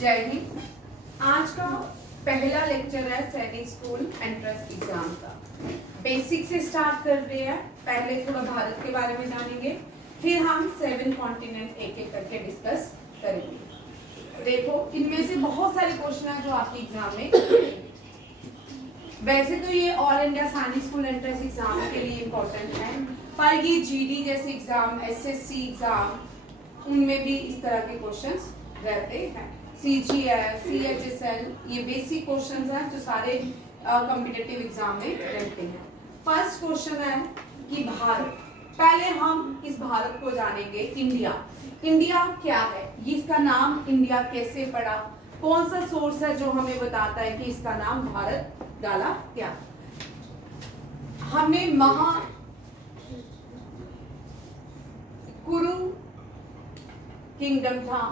जय हिंद। आज का पहला लेक्चर है सैनिक स्कूल एंट्रेंस एग्जाम का। बेसिक से स्टार्ट कर रहे हैं। पहले थोड़ा भारत के बारे में जानेंगे, फिर हम 7 कॉन्टिनेंट एक एक करके डिस्कस करेंगे। देखो, इनमें से बहुत सारे क्वेश्चन है जो आपके एग्जाम में वैसे तो ये ऑल इंडिया सैनिक स्कूल एंट्रेंस एग्जाम के लिए इम्पोर्टेंट है, पर ये जीडी जैसे एग्जाम, एसएससी एग्जाम, उनमें भी इस तरह के क्वेश्चंस रहते हैं। सीजीएल, सीएचएसएल, ये बेसिक क्वेश्चंस हैं जो सारे कॉम्पिटिटिव एग्जाम में रहते हैं। फर्स्ट क्वेश्चन है कि भारत। पहले हम इस भारत को जानेंगे। इंडिया, इंडिया क्या है, ये इसका नाम इंडिया कैसे पड़ा, कौन सा सोर्स है जो हमें बताता है कि इसका नाम भारत डाला क्या। हमने कुरु किंगडम था।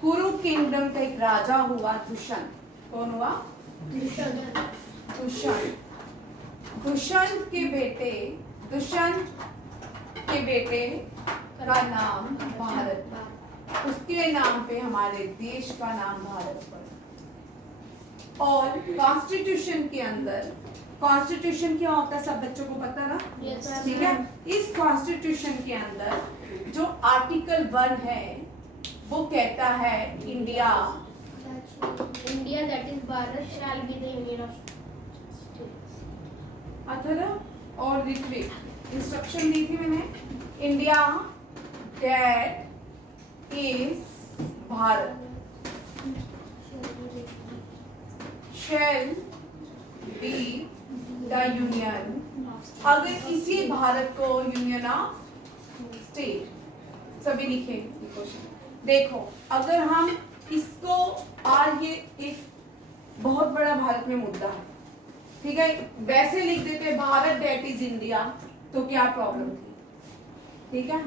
कुरु किंगडम का एक राजा हुआ दुष्यंत। कौन हुआ? दुष्यंत। दुष्यंत के बेटे का नाम भारत। उसके नाम पे हमारे देश का नाम भारत पड़ा। और कॉन्स्टिट्यूशन के अंदर, कॉन्स्टिट्यूशन क्या होता है सब बच्चों को पता ना? ठीक है। इस कॉन्स्टिट्यूशन के अंदर जो आर्टिकल 1 है वो कहता है India that is Bharat shall be the union of states. Atharva और ऋत्विक इंस्ट्रक्शन दी थी मैंने। India that is Bharat shall be the union। अगर इसी भारत को यूनियन ऑफ स्टेट, सभी लिखे क्वेश्चन। देखो, अगर हम इसको, आज ये एक बहुत बड़ा भारत में मुद्दा है, ठीक है, वैसे लिख देते भारत दैट इज इंडिया तो क्या प्रॉब्लम थी? ठीक है,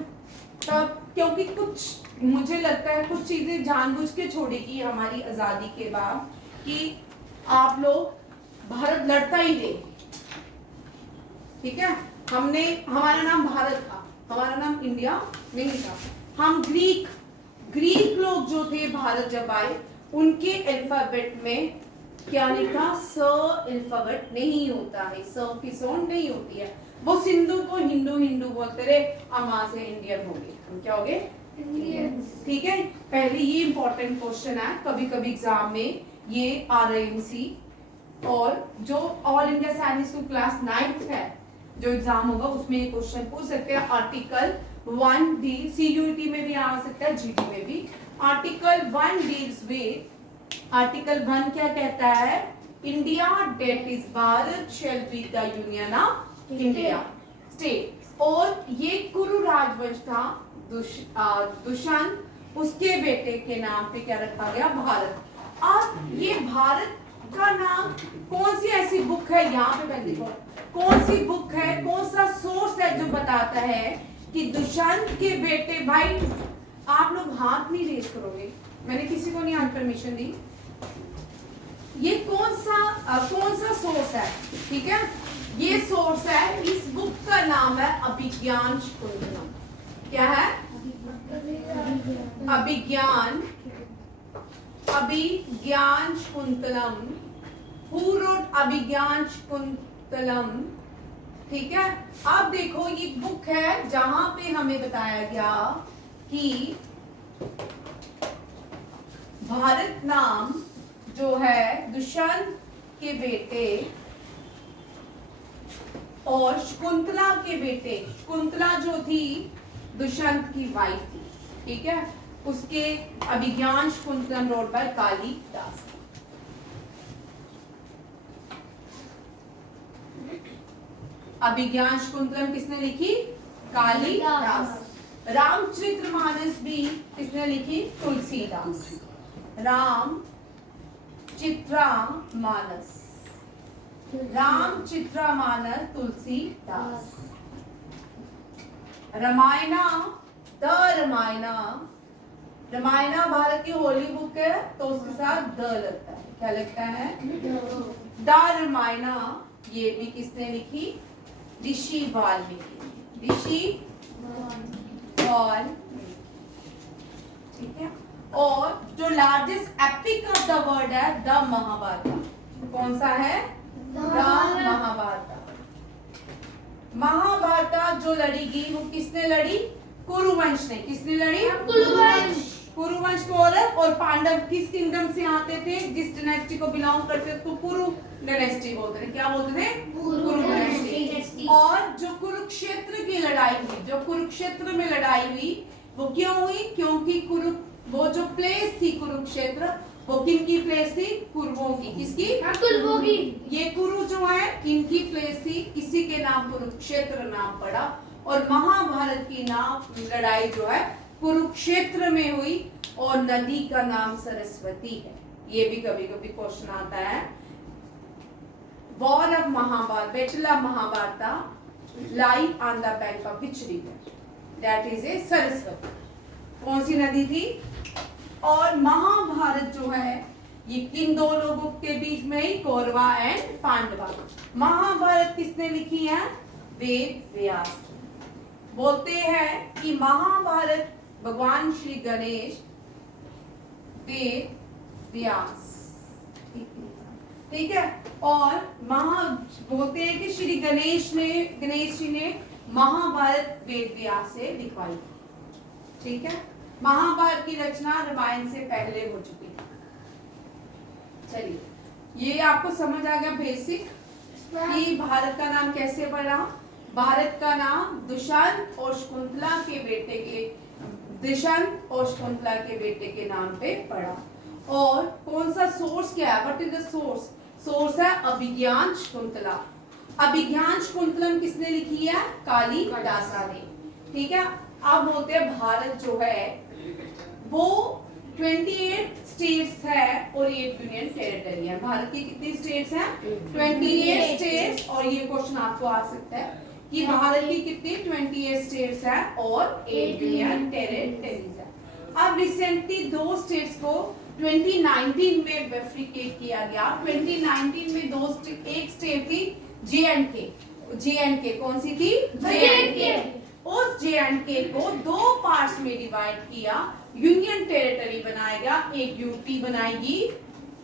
तब क्योंकि कुछ मुझे लगता है कुछ चीजें जानबूझ के छोड़ी गई हमारी आजादी के बाद कि आप लोग भारत लड़ता ही नहीं। ठीक है, हमारा नाम भारत था, हमारा नाम इंडिया नहीं था। हम ग्रीक लोग जो थे भारत जब आए, उनके अल्फाबेट में क्या लिखा? स अल्फाबेट नहीं होता है, स की साउंड नहीं होती है। वो सिंधु को हिंदू बोलते रहे, हम वहां से इंडियन हो गए। हम क्या हो गए? इंडियंस। ठीक है, पहले ये इंपॉर्टेंट क्वेश्चन है, कभी कभी एग्जाम में ये RIMC और जो ऑल इंडिया सैनिक स्कूल क्लास 9th है जो एग्जाम होगा उसमें ये क्वेश्चन पूछ सकते हैं। आर्टिकल 1D CUET में भी आ सकता है, GD में भी। आर्टिकल 1 डील्स विद, आर्टिकल 1 क्या कहता है? India that is Bharat shall be the union of India state. और ये कुरु राजवंश था, दुष्यंत, उसके बेटे के नाम पे क्या रखा गया? भारत। अब ये भारत का नाम कौन सी ऐसी बुक है, यहाँ पे मैं देखो कौन सी बुक है, कौन सा सोर्स है जो बताता है कि दुष्यंत के बेटे, भाई आप लोग हाथ नहीं रेज करोगे, मैंने किसी को नहीं आज परमिशन दी। ये कौन सा सोर्स है? ठीक है, ये सोर्स है, इस बुक का नाम है अभिज्ञान शाकुंतलम। क्या है? अभिज्ञान शाकुंतलम। Who wrote अभिज्ञान शाकुंतलम? ठीक है, अब देखो ये बुक है जहां पे हमें बताया गया कि भारत नाम जो है दुष्यंत के बेटे और शकुंतला के बेटे, शकुंतला जो थी दुष्यंत की वाइफ थी, ठीक है, उसके अभिज्ञान शाकुंतलम रोड पर कालिदास। अभिज्ञान शाकुंतलम किसने लिखी? कालिदास। रामचरितमानस भी किसने लिखी? तुलसीदास। रामचरितमानस तुलसीदास। रामायणा भारत की होली बुक है तो उसके साथ द लगता है। क्या लगता है? द रामायणा। ये भी किसने लिखी? ऋषि वाल्मीकि। ठीक है। और जो largest epic of the world है द महाभारत, कौन सा है? द महाभारत। महाभारत जो लड़ीगी वो किसने लड़ी? कुरुवंश ने। किसने लड़ी? कुरुवंश। कुरुवंश को और पांडव किस किंगडम से आते थे? जिस डायनेस्टी को बिलोंग करते थे उसको कुरु डायनेस्टी बोलते थे। क्या बोलते थे? कुरु डायनेस्टी। और जो कुरुक्षेत्र की लड़ाई हुई, जो कुरुक्षेत्र में लड़ाई हुई वो क्यों हुई? क्योंकि वो जो प्लेस थी कुरुक्षेत्र, वो किनकी प्लेस थी? कुरुओं की। किसकी? कुरुओं की। ये कुरु जो है इनकी प्लेस थी, इसी के नाम कुरुक्षेत्र नाम पड़ा। और महाभारत की नाम लड़ाई जो है कुरुक्षेत्र में हुई और नदी का नाम सरस्वती है। ये भी कभी कभी क्वेश्चन आता है। War of Mahabharat, battle of Mahabharat lie on the bank of which river? That is a Saraswati. कौन सी नदी थी? और महाभारत जो है ये किन दो लोगों के बीच में ही? कौरवा एंड पांडवा। महाभारत किसने लिखी है? वेद व्यास। बोलते हैं कि महाभारत भगवान श्री गणेश वेद व्यास, ठीक है। और बोलते हैं कि श्री गणेश जी ने महाभारत वेद व्यास से लिखवाई, ठीक है। महाभारत की रचना रामायण से पहले हो चुकी है। चलिए ये आपको समझ आ गया बेसिक कि भारत का नाम कैसे पड़ा। भारत का नाम दुष्यंत और शकुंतला के बेटे के नाम पे पड़ा। और कौन सा सोर्स क्या है? What is the source? Source है अभिज्ञान शकुंतला। अभिज्ञान शकुंतलम किसने लिखी है? कालिदासा ने, ठीक है। अब बोलते हैं भारत जो है वो 28 स्टेट्स है और 8 यूनियन टेरिटरी है। भारत की कितनी स्टेट्स हैं? 28 स्टेट्स। और ये क्वेश्चन आपको आ सकता है कि भारत की कितनी 28 स्टेट्स है और 8 यूनियन टेरिटरीज है। अब रिसेंटली 2 स्टेट्स को 2019 में बेफ्रिकेट किया गया। 2019 में एक स्टेट थी जे.एंड.के। कौन सी थी? जे.एंड.के। उस जे.एंड.के को 2 पार्ट्स में डिवाइड किया, यूनियन टेरिटरी बनाया गया। एक यूटी बनाएगी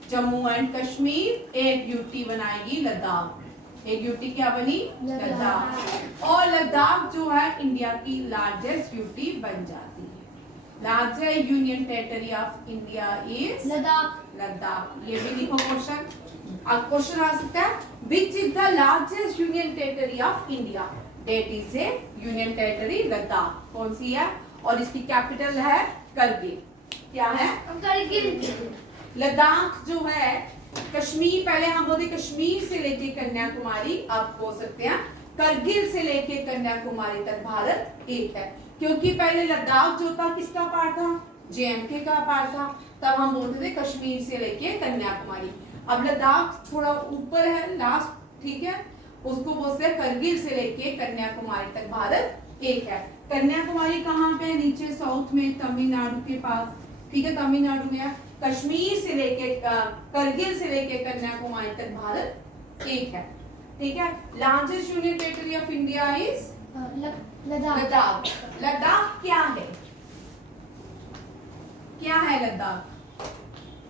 जम्मू एंड कश्मीर, एक यूटी बनाएगी लद्दाख। एक यूटी क्या बनी? लद्दाख। और लद्दाख जो है इंडिया की लार्जेस्ट यूटी बन जाती है। Largest union territory of India is Ladakh. ये भी लिखो क्वेश्चन। अब क्वेश्चन आ सकता है विच is the largest union territory of India? That is A union territory Ladakh. कौन सी है? और इसकी कैपिटल है करगिल। क्या है? करगिल। लद्दाख जो है कश्मीर, पहले हम बोलते कश्मीर से लेके कन्याकुमारी, अब बोल सकते हैं करगिल से लेके कन्याकुमारी तक भारत एक है। क्योंकि पहले लद्दाख जो था किसका पार्ट था? जे.एंड.के का पार्ट था। तब हम बोलते थे कश्मीर से लेके कन्याकुमारी। अब लद्दाख थोड़ा ऊपर है लास्ट, ठीक है, उसको बोलते हैं करगिल से लेके कन्याकुमारी तक भारत एक है। कन्याकुमारी कहाँ पे? नीचे साउथ में तमिलनाडु के पास, ठीक है, तमिलनाडु में है। कश्मीर से लेके करगिल से लेके कन्याकुमारी तक भारत एक है, ठीक है। Largest union territory of India is Ladakh. Ladakh क्या है? क्या है लद्दाख?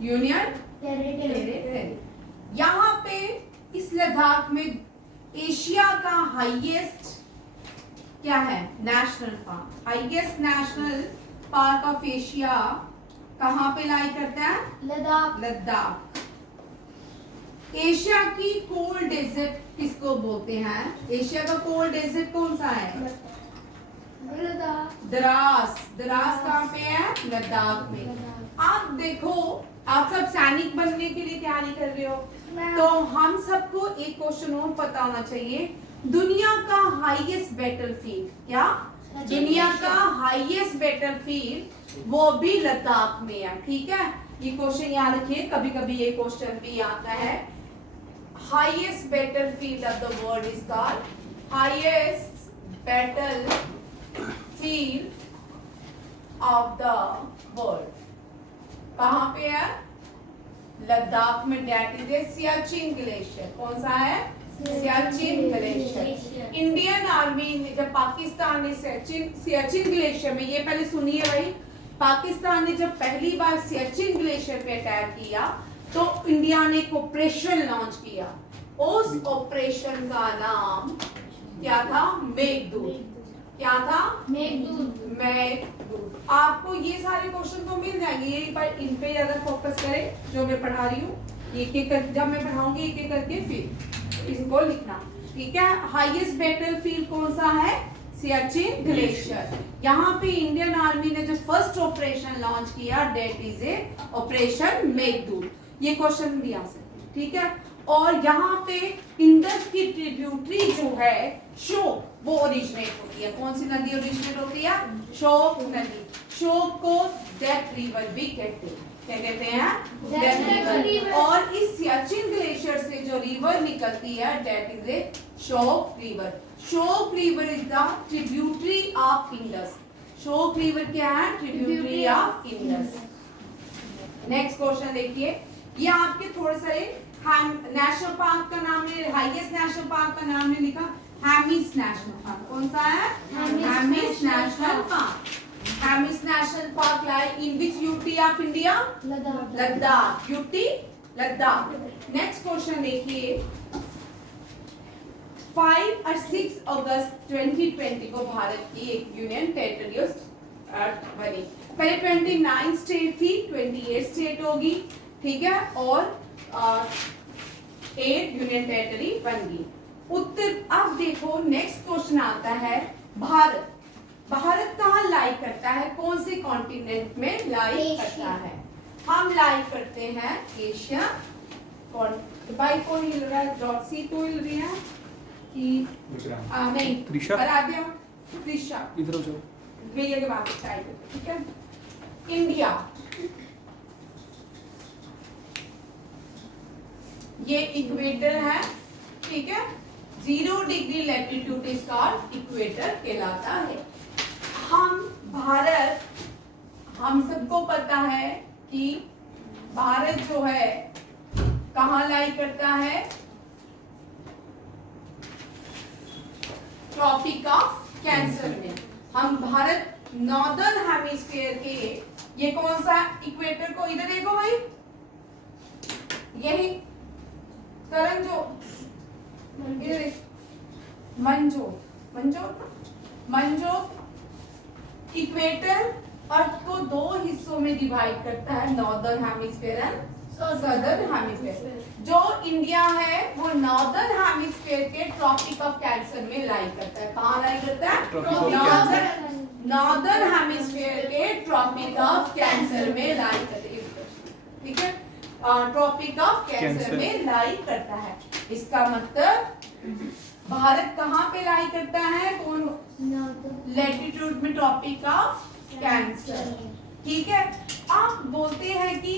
Union territory. यहाँ पे इस लद्दाख में एशिया का हाईएस्ट क्या है? National park. Highest national park of Asia कहाँ पे लाई करता है? लद्दाख। एशिया की कोल्ड डेजर्ट किसको बोलते हैं? एशिया का कोल्ड डेजर्ट कौन सा है? द्रास। द्रास कहाँ पे है? लद्दाख में। आप देखो, आप सब सैनिक बनने के लिए तैयारी कर रहे हो, तो हम सबको एक क्वेश्चन और पता होना चाहिए। दुनिया का हाईएस्ट बैटलफील्ड क्या? दुनिया का हाईएस्ट बैटलफील्ड वो भी लद्दाख में है, ठीक है। ये क्वेश्चन याद रखिए, कभी कभी ये क्वेश्चन भी आता है। Highest battlefield of the world is called highest battlefield of the world. कहाँ पे है? लद्दाख में। That is a Siachen glacier. कौन सा है? सियाचिन ग्लेशियर। इंडियन आर्मी ने जब पाकिस्तान ने सियाचिन ग्लेशियर में, ये पहले सुनिए भाई, पाकिस्तान ने जब पहली बार सियाचिन ग्लेशियर पे अटैक किया तो इंडिया ने एक ऑपरेशन लॉन्च किया। उस ऑपरेशन का नाम क्या था? मेघदूत। क्या था? मेघदूत। मेघदूत। आपको ये सारे क्वेश्चन तो मिल जाएंगे, ये पर इन पे ज्यादा फोकस करें जो मैं पढ़ा रही हूँ। एक एक कर, जब मैं पढ़ाऊंगी एक एक करके फिर इनको लिखना, ठीक है। हाईएस्ट बैटलफील्ड कौन सा है? सियाचिन ग्लेशियर। यहाँ पे इंडियन आर्मी ने जो फर्स्ट ऑपरेशन लॉन्च किया that is a operation Meghdoot. ये क्वेश्चन भी आ सकते हैं, ठीक है। और यहाँ पे इंडस की ट्रिब्यूटरी जो है शोक, वो ओरिजिनेट होती है। कौन सी नदी ओरिजिनेट होती है? शोक नदी। शोक को डेथ रिवर भी कहते हैं। क्या कहते हैं? Death river. और इस सियाचिन ग्लेशियर से जो रिवर निकलती है डेट इज ए शोक रिवर। शोक river is the tributary of Indus. शोक रिवर क्या है? Tributary of Indus. Next question देखिए, ये आपके थोड़े सारे नेशनल पार्क का नाम है, हाईएस्ट नेशनल पार्क का नाम है लिखा, हेमिस नेशनल पार्क। कौन सा है? Hemis national park. Hemis national park lie in which UT of India? Ladakh. UT Ladakh. Next question देखिए, 5 और 6 अगस्त 2020 को भारत की एक यूनियन टेरिटरी बनी। पहले 29 स्टेट थी, 28 स्टेट होगी, ठीक है, और 8 यूनियन टेरिटरी बन गई। उत्तर, अब देखो नेक्स्ट क्वेश्चन आता है, भारत। भारत कहाँ लाई करता है? कौन से कॉन्टिनेंट में लाई करता है? हम लाई करते हैं एशिया। भाई कौन हिल रहा है? डॉक्सी तो हिल रही है कि नहीं? त्रिशा। आराध्या, त्रिशा इधर हो जाओ। भैया के बाद साइड, ठीक है। इंडिया, ये इक्वेटर है, ठीक है। 0 डिग्री लैटिट्यूड इसका इक्वेटर कहलाता है। हम भारत, हम सबको पता है कि भारत जो है कहाँ लाई करता है? ट्रॉपिक ऑफ कैंसर में। हम भारत नॉर्दर्न हेमिस्फीयर के, ये कौन सा इक्वेटर को, इधर देखो भाई, यही करण जो मंजो इक्वेटर अर्थ को 2 हिस्सों में डिवाइड करता है, northern hemisphere and southern hemisphere. जो इंडिया है वो नॉर्दर्न हेमिस्फीयर के ट्रॉपिक ऑफ कैंसर में लाई करता है। कहाँ लाई करता है? नॉर्दर्न हेमिस्फीयर के ट्रॉपिक ऑफ कैंसर में लाई करता है, ठीक है। ट्रॉपिक ऑफ कैंसर में लाई करता है। इसका मतलब भारत कहाँ पे लाई करता है? कौन? लैटिट्यूड में ट्रॉपिक ऑफ कैंसर, ठीक है। आप बोलते हैं कि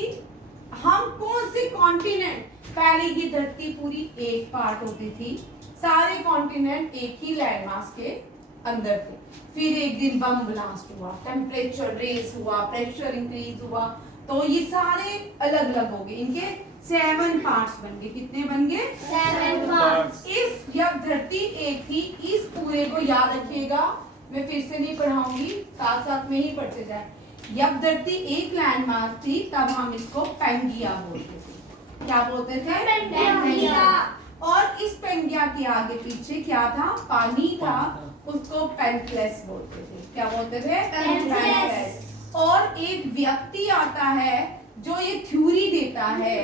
हम कौन से कॉन्टिनेंट, पहले की धरती पूरी एक पार्ट होती थी, सारे कॉन्टिनेंट एक ही लैंडमास के अंदर थे। फिर एक दिन बम ब्लास्ट हुआ, टेम्परेचर रेज हुआ, प्रेशर इंक्रीज हुआ, तो ये सारे अलग अलग हो गए। इनके 7 पार्ट्स बन गए। कितने बन गए? 7 पार्ट्स। इस, जब धरती एक थी, इस पूरे को याद रखिएगा, मैं फिर से नहीं पढ़ाऊंगी, साथ साथ में ही पढ़ते जाए। जब धरती एक लैंडमास थी तब हम इसको पेंगिया बोलते थे। क्या बोलते थे? पेंगिया। और इस पेंगिया के आगे पीछे क्या था? पानी था, उसको पेंथलेस बोलते थे। क्या बोलते थे? पेंथलेस। और एक व्यक्ति आता है जो ये थ्योरी देता है,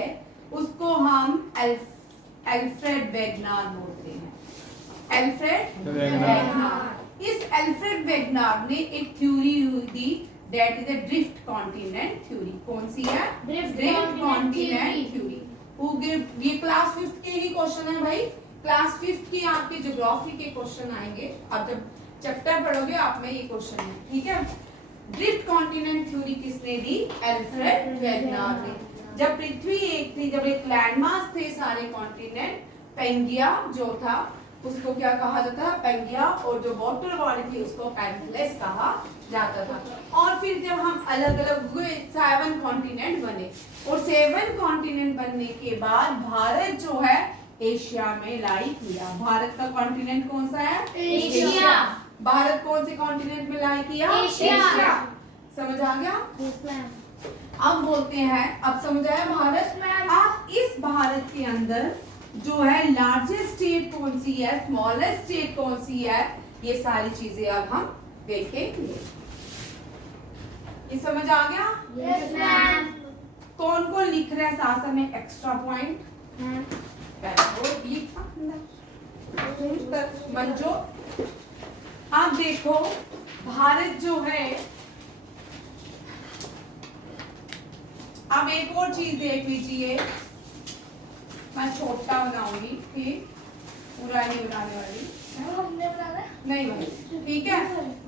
उसको हम एल्फ्रेड वेगनार बोलते हैं। Alfred Wegener. इस एल्फ्रेड वेगनार ने एक थ्योरी दी, that is a drift continent theory. कौन सी है? Drift continent theory. ये क्लास 5th के ही क्वेश्चन है भाई। क्लास 5th की आपके ज्योग्राफी के क्वेश्चन आएंगे, आप जब चैप्टर पढ़ोगे आप में ये क्वेश्चन है, ठीक है। ड्रिफ्ट कॉन्टिनेंट थ्योरी किसने दी? एल्फ्रेड वेगनार ने। जब पृथ्वी एक थी, जब एक लैंडमास थे सारे कॉन्टिनेंट, पेंगिया जो था उसको क्या कहा जाता है? पेंगिया। और जो वाटर बॉडी थी उसको पेंथलेस कहा जाता था। और फिर जब हम अलग अलग हुए 7 कॉन्टिनेंट बने, और 7 कॉन्टिनेंट बनने के बाद भारत जो है एशिया में लाई किया। भारत का कॉन्टिनेंट कौन सा है? एशिया। भारत कौन से कॉन्टिनेंट में लाई किया? एशिया। समझ आ गया? Yes, ma'am. अब बोलते हैं, अब समझ आया भारत? अब इस भारत के अंदर जो है लार्जेस्ट स्टेट कौन सी है, स्मॉलेस्ट स्टेट कौन सी है, ये सारी चीजें अब हम देखेंगे। ये समझ आ गया? Yes, ma'am. कौन कौन लिख रहा है साथ में एक्स्ट्रा पॉइंट? Ma'am. मंजो, आप देखो भारत जो है, अब एक और चीज देख लीजिए, मैं छोटा बनाऊंगी, ठीक, पूरा नहीं बनाने वाली, हमने बनाना नहीं बनी, ठीक है।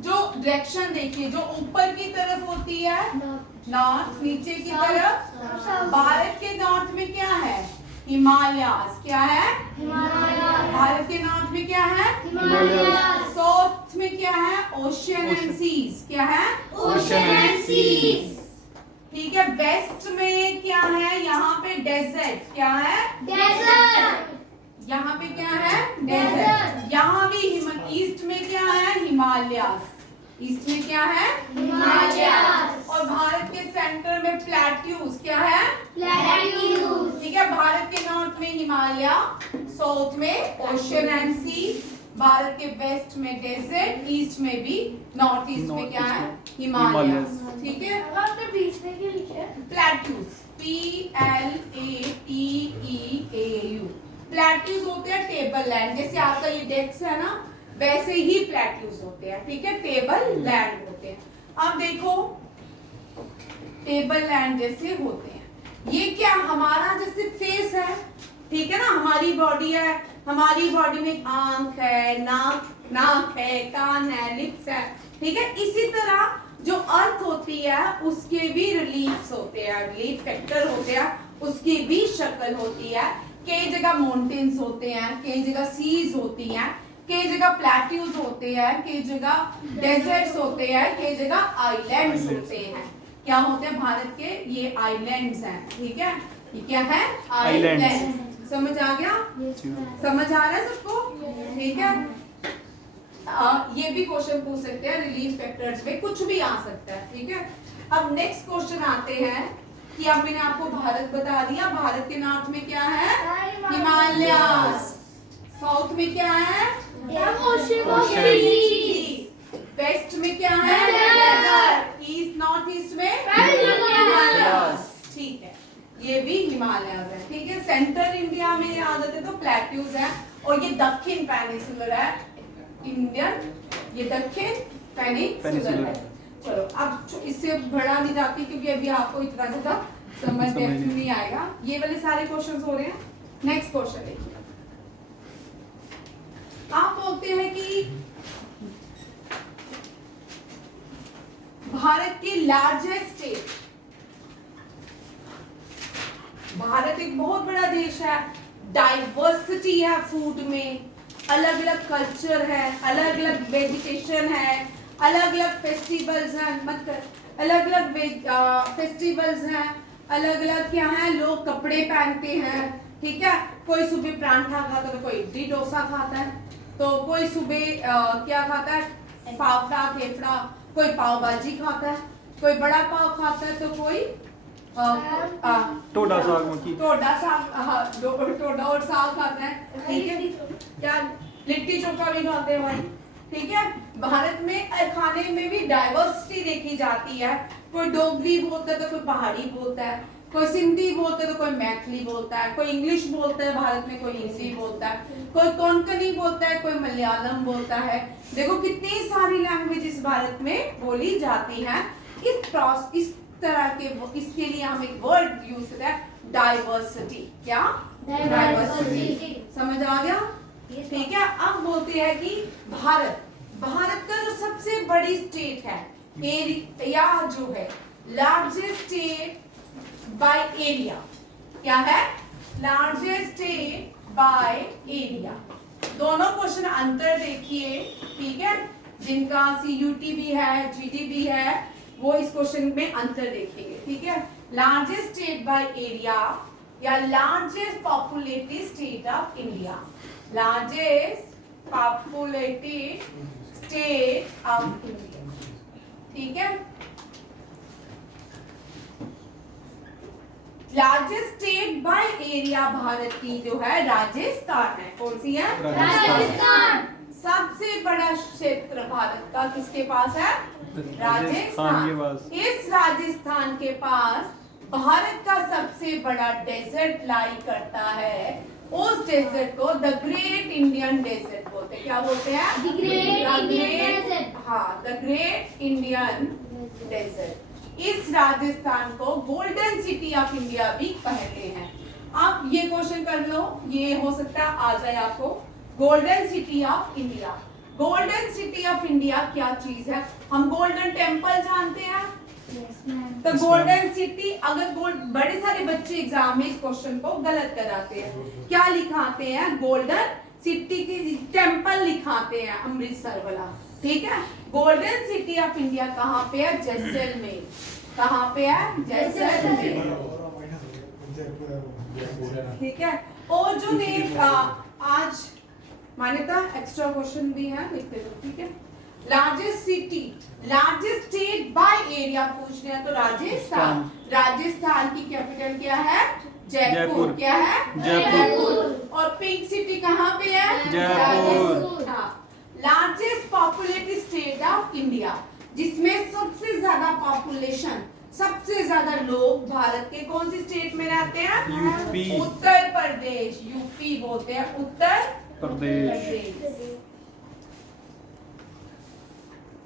जो डायरेक्शन देखिए, जो ऊपर की तरफ होती है नॉर्थ, नीचे की तरफ, भारत के नॉर्थ में क्या है, हिमालयास, क्या है, भारत के नॉर्थ में क्या है, साउथ में क्या है, ओशियन एंड सीज, क्या है, Ocean and seas. ठीक है। वेस्ट में क्या है, यहाँ पे डेजर्ट, क्या है, Desert. यहाँ पे क्या है, Desert. डेजर्ट, यहाँ भी ईस्ट में क्या है, हिमालयास, ईस्ट में क्या है, Himalayas. और भारत के सेंटर में प्लेट्यूज, क्या है, Plateaus. ठीक है। भारत के नॉर्थ में हिमालय, साउथ में ओशियन एंड सी, भारत के वेस्ट में डेजर्ट, ईस्ट में भी, नॉर्थ ईस्ट में क्या है, हिमालय, ठीक है। आपने बीच में क्या लिखा है? प्लेट्यूज, PLATEEAU, प्लेट्यूज होते हैं टेबल लैंड, जैसे आपका ये डेस्क है ना, वैसे ही प्लेट्यूज होते हैं, ठीक है, टेबल लैंड होते हैं। अब देखो टेबल लैंड जैसे होते हैं, ये क्या हमारा जैसे फेस है, ठीक है ना, हमारी बॉडी है, हमारी बॉडी में आंख है, नाक है, कान है, लिप्स है, ठीक है। इसी तरह जो अर्थ होती है उसके भी रिलीफ्स होते हैं, रिलीफ फैक्टर होते हैं, उसकी भी शक्ल होती है। कई जगह माउंटेन्स होते हैं, कई जगह सीज होती हैं, कई जगह प्लेट्यूज होते हैं, कई जगह डेजर्ट्स होते हैं, कई जगह आइलैंड्स होते हैं। क्या होते हैं भारत के, ये आइलैंड्स हैं, ठीक है, ये क्या है, आइलैंड्स। समझ आ गया? Yes, ma'am. समझ आ रहा है सबको? ठीक है। ये भी क्वेश्चन पूछ सकते हैं, रिलीफ फैक्टर्स में कुछ भी आ सकता है, ठीक है। अब नेक्स्ट क्वेश्चन आते हैं कि अब मैंने आपको भारत बता दिया, भारत के नॉर्थ में क्या है, हिमालयास, साउथ में क्या है, वेस्ट में क्या है, Desert. ईस्ट नॉर्थ ईस्ट में Himalayas. ठीक है, ये भी हिमालय है, ठीक है। सेंट्रल इंडिया में याद आते तो प्लेट्यूज है, और ये दक्षिण पेनिनसुलर है, इंडियन, ये दक्षिण पेनिनसुलर है। चलो अब इससे बढ़ा नहीं जाती क्योंकि अभी आपको इतना ज्यादा समझ नहीं आएगा, ये वाले सारे क्वेश्चंस हो रहे हैं। नेक्स्ट क्वेश्चन देखिए, आप बोलते हैं कि भारत की लार्जेस्ट स्टेट, भारत एक बहुत बड़ा देश है, डाइवर्सिटी है फूड में, अलग अलग कल्चर है, अलग अलग वेजिटेशन है, अलग अलग फेस्टिवल्स हैं, मतलब अलग अलग फेस्टिवल्स हैं, अलग अलग क्या है, लोग कपड़े पहनते हैं, ठीक है। कोई सुबह परांठा खाता है तो कोई इडली डोसा खाता है, तो कोई सुबह क्या खाता है, फाफड़ा थेपड़ा, कोई पाव भाजी खाता है, कोई बड़ा पाव खाता है, तो कोई टोडा साग मक्की, टोडा साग, टोडा और साग खाता है, ठीक है। क्या लिट्टी चोखा भी खाते हैं भाई, ठीक है। भारत में खाने में भी डाइवर्सिटी देखी जाती है, कोई डोगरी बोलता है तो कोई पहाड़ी बोलता है, कोई सिंधी बोलता है तो कोई मैथिली बोलता है, कोई इंग्लिश बोलता है भारत में, कोई हिंदी बोलता है, कोई कोंकणी बोलता है, कोई मलयालम बोलता है। देखो कितनी सारी लैंग्वेजेस भारत में बोली जाती हैं। इस तरह के इसके लिए हम एक वर्ड यूज करते हैं, डाइवर्सिटी। क्या? डाइवर्सिटी। समझ आ गया? ठीक है। अब बोलते हैं कि भारत का जो सबसे बड़ी स्टेट है, एरिया जो है, लार्जेस्ट स्टेट बाय एरिया, क्या है? Largest state by area. दोनों क्वेश्चन अंतर देखिए, ठीक है। जिनका CUT भी है, GD भी है, वो इस क्वेश्चन में अंतर देखेंगे, ठीक है। लार्जेस्ट स्टेट बाय एरिया या largest populated state of India, largest populated state of India, ठीक है। Largest state by area Bharat की जो है राजस्थान है। कौन सी है? राजस्थान। सबसे बड़ा क्षेत्र भारत का किसके पास है? राजस्थान के पास। इस राजस्थान के पास भारत का सबसे बड़ा डेजर्ट लाई करता है। उस डेजर्ट को द ग्रेट इंडियन डेजर्ट बोलते हैं। क्या बोलते हैं? The Great Indian Desert। हाँ, द ग्रेट इंडियन डेजर्ट। इस राजस्थान को गोल्डन सिटी ऑफ इंडिया भी कहते हैं। आप ये क्वेश्चन कर लो, ये हो सकता है आ जाए आपको। Golden city of India, golden city of India क्या चीज है? हम गोल्डन टेम्पल जानते हैं, तो गोल्डन सिटी। अगर बड़े सारे बच्चे एग्जाम में इस क्वेश्चन को गलत कराते हैं। क्या लिखाते हैं? गोल्डन सिटी की टेम्पल लिखाते हैं, अमृतसर वाला। ठीक है, गोल्डन सिटी ऑफ इंडिया कहाँ पे है? जैसलमेर। कहाँ पे है? जैसलमेर। ठीक है, और जो नेम आज मान्यता एक्स्ट्रा क्वेश्चन भी है, लिखते दो। ठीक है, largest city, largest state by area पूछ रहे हैं तो राजस्थान। राजस्थान की कैपिटल क्या है? जयपुर। क्या है? जयपुर। और पिंक सिटी कहाँ पे है? Jaipur. Largest populated state of India, जिसमें सबसे ज्यादा पॉपुलेशन, सबसे ज्यादा लोग भारत के कौन सी स्टेट में रहते हैं? यूपी। उत्तर प्रदेश। यूपी बोलते हैं, उत्तर प्रदेश।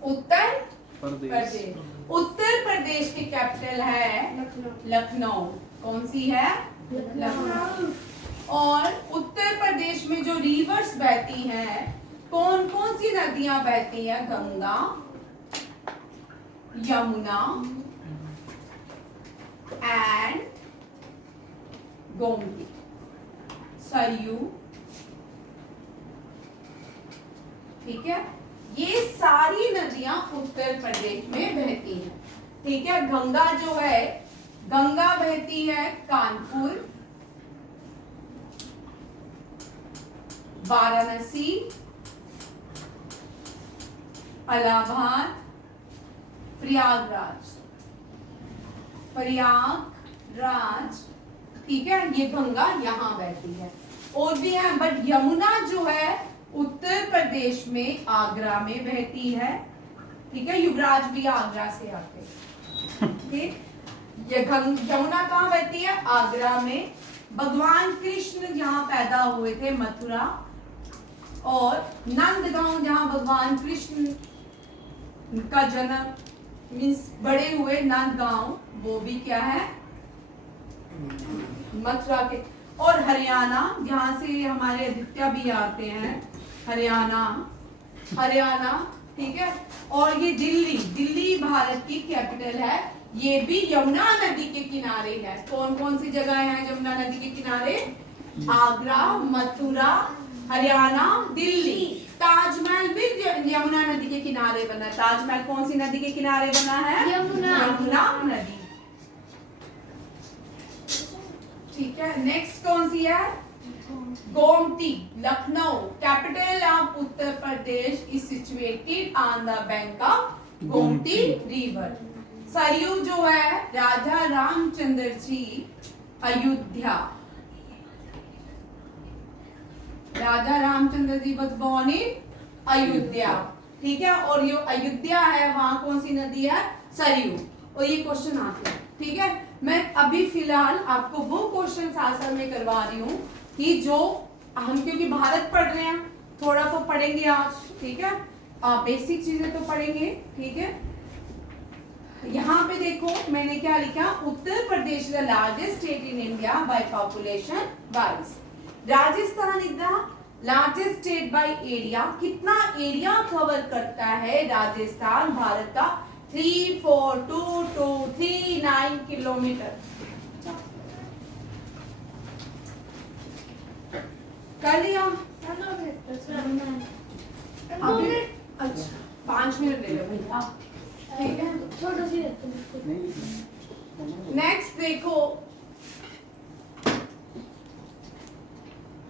उत्तर प्रदेश। प्रदेश। उत्तर प्रदेश की कैपिटल है लखनऊ। कौन सी है? लखनऊ। और उत्तर प्रदेश में जो रिवर्स बहती हैं, कौन कौन सी नदियां बहती हैं? गंगा, यमुना एंड गोमती, सरयू। ठीक है, ये सारी नदियां उत्तर प्रदेश में बहती हैं। ठीक है, गंगा जो है, गंगा बहती है कानपुर, वाराणसी, इलाहाबाद, प्रयागराज। ठीक है, ये गंगा यहाँ बहती है। और भी है, बट यमुना जो है उत्तर प्रदेश में आगरा में बहती है। ठीक है, युवराज भी आगरा से आते हैं। ठीक, ये यमुना कहाँ बहती है? आगरा में। भगवान कृष्ण जहाँ पैदा हुए थे, मथुरा। और नंदगांव जहाँ भगवान कृष्ण का जन्म मीन्स बड़े हुए, नंदगांव, वो भी क्या है? मथुरा के। और हरियाणा, जहाँ से हमारे आदित्य भी आते हैं, हरियाणा। ठीक है, और ये दिल्ली, दिल्ली भारत की कैपिटल है। ये भी यमुना नदी के किनारे है। कौन कौन सी जगह है यमुना नदी के किनारे? आगरा, मथुरा, हरियाणा, दिल्ली। ताजमहल भी यमुना नदी के किनारे बना है। ताजमहल कौन सी नदी के किनारे बना है? यमुना नदी। ठीक है, नेक्स्ट कौन सी है? Gomti, Lucknow, capital of Uttar Pradesh, is situated on the bank of Gomti river. Saryu जो है, राजा रामचंद्र जी अयोध्या, राजा Ramchandra ji was born in Ayodhya. ठीक है, और ये अयोध्या है, वहां कौन सी नदी है? सरयू। और ये क्वेश्चन आते हैं। ठीक है, मैं अभी फिलहाल आपको वो क्वेश्चन आंसर में करवा रही हूँ कि जो हम, क्योंकि भारत पढ़ रहे हैं, थोड़ा तो पढ़ेंगे आज। ठीक है, बेसिक चीजें तो पढ़ेंगे। ठीक है, यहाँ पे देखो मैंने क्या लिखा? Uttar Pradesh the largest state in India by population wise. Rajasthan is the largest state by area. कितना एरिया कवर करता है राजस्थान भारत का? 342239 किलोमीटर। कर लिया? अभी अच्छा 5 मिनट ले लो भैया। ठीक है, छोटा सी नेक्स्ट देखो,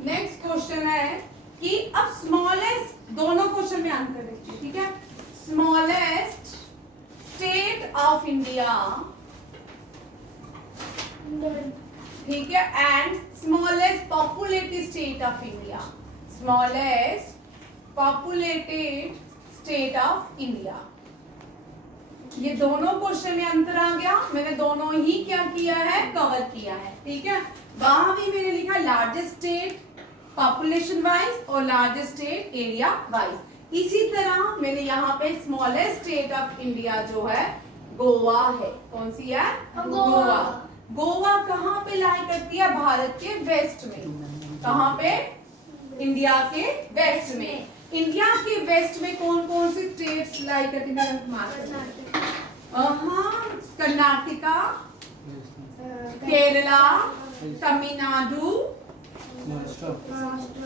नेक्स्ट क्वेश्चन है कि अब स्मॉलेस्ट, दोनों क्वेश्चन में आंसर देखिए। ठीक है, स्मॉलेस्ट स्टेट ऑफ इंडिया ठीक है, and smallest populated state of India, smallest populated state of India. ये दोनों क्वेश्चन में अंतर आ गया, मैंने दोनों ही क्या किया है, कवर किया है, ठीक है। वहां भी मैंने लिखा लार्जेस्ट स्टेट पॉपुलेशन वाइज और लार्जेस्ट स्टेट एरिया वाइज। इसी तरह मैंने यहाँ पे स्मॉलेस्ट स्टेट ऑफ इंडिया जो है गोवा है। कौन सी है? गोवा। गोवा कहाँ पे लाई करती है? भारत के वेस्ट में। कहाँ पे? इंडिया के वेस्ट में। इंडिया के वेस्ट में कौन कौन सी स्टेट्स लाई करती है? कर्नाटका, केरला, तमिलनाडु,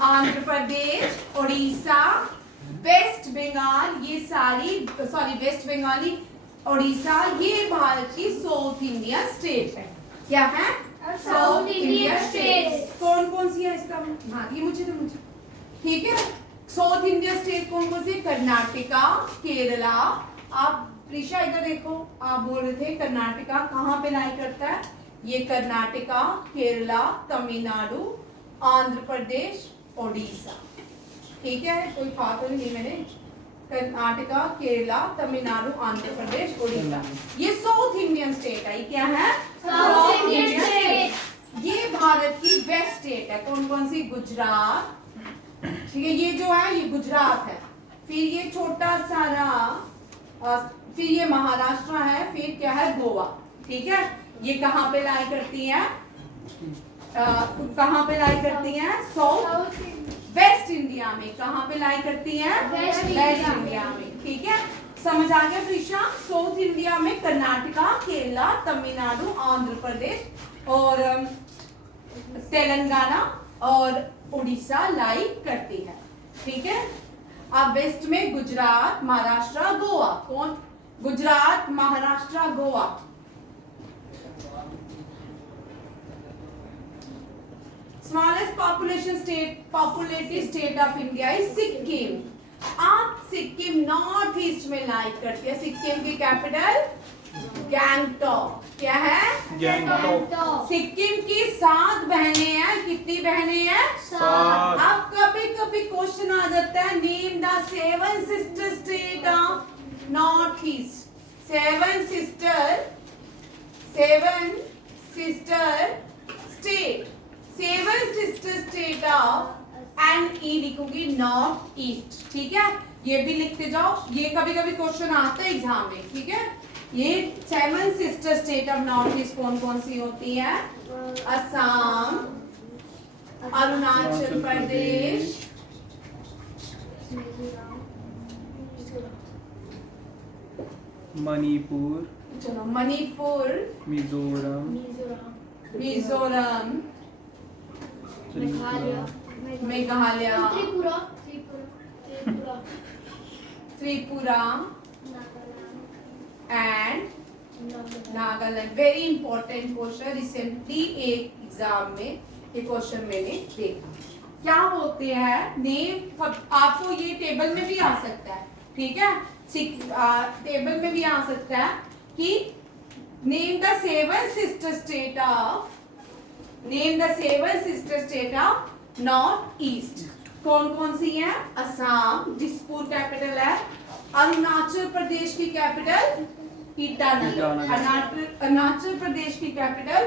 आंध्र प्रदेश, उड़ीसा, वेस्ट बंगाल, ये सारी वेस्ट बंगाली, उड़ीसा, ये भारत की साउथ इंडियन स्टेट है। क्या है? South Indian state. कौन कौन सी है इसका? हाँ ये मुझे ठीक है। साउथ इंडियन स्टेट कौन कौन सी? कर्नाटका, केरला। आप प्रीशा इधर देखो, आप बोल रहे थे कर्नाटका कहाँ पे लाई करता है? ये कर्नाटका, केरला, तमिलनाडु, आंध्र प्रदेश, उड़ीसा। ठीक है, कोई कहा तो नहीं मैंने? कर्नाटका, केरला, तमिलनाडु, आंध्र प्रदेश, उड़ीसा, ये साउथ इंडियन स्टेट है। ये क्या है? South Indian state. ये भारत की वेस्ट स्टेट है। कौन कौन सी? गुजरात, ठीक है, ये जो है ये गुजरात है। फिर ये छोटा सारा फिर ये महाराष्ट्र है। फिर क्या है? गोवा। ठीक है, ये कहाँ पे लाई करती है? कहाँ पे लाई करती है? साउथ वेस्ट इंडिया में। कहाँ पे लाई करती है? वेस्ट इंडिया में। ठीक है, समझ आ गया प्रीशा? साउथ इंडिया में कर्नाटका, केरला, तमिलनाडु, आंध्र प्रदेश और तेलंगाना और उड़ीसा लाई करती है। ठीक है, अब वेस्ट में गुजरात, महाराष्ट्र, गोवा। कौन? Gujarat, Maharashtra, Goa. Smallest populated state of India is Sikkim. आप सिक्किम नॉर्थ ईस्ट में लाई करती है। सिक्किम की कैपिटल गैंगटॉक। क्या है? गैंगटॉक। सिक्किम की 7 बहनें हैं। कितनी बहनें हैं? 7। अब कभी कभी क्वेश्चन आ जाता है, name the 7 sister state of north east. 7 sister state of and E लिखूंगी नॉर्थ ईस्ट। ठीक है, ये भी लिखते जाओ, ये कभी कभी क्वेश्चन आता है एग्जाम में। ठीक है, ये 7 sister state of north east कौन कौन सी होती है? असम, अरुणाचल प्रदेश, मणिपुर, चलो Manipur, Mizoram, Mizoram, Meghalaya, Tripura and Nagaland. Very important question, recently एक एग्जाम में ये क्वेश्चन मैंने देखा। क्या होते हैं नेम? आपको ये टेबल में भी आ सकता है। ठीक है, टेबल में भी आ सकता है कि name the 7 sister state of north east. कौन कौन सी है? असम, दिसपुर कैपिटल है। अरुणाचल प्रदेश की कैपिटल ईटानगर। अरुणाचल प्रदेश की कैपिटल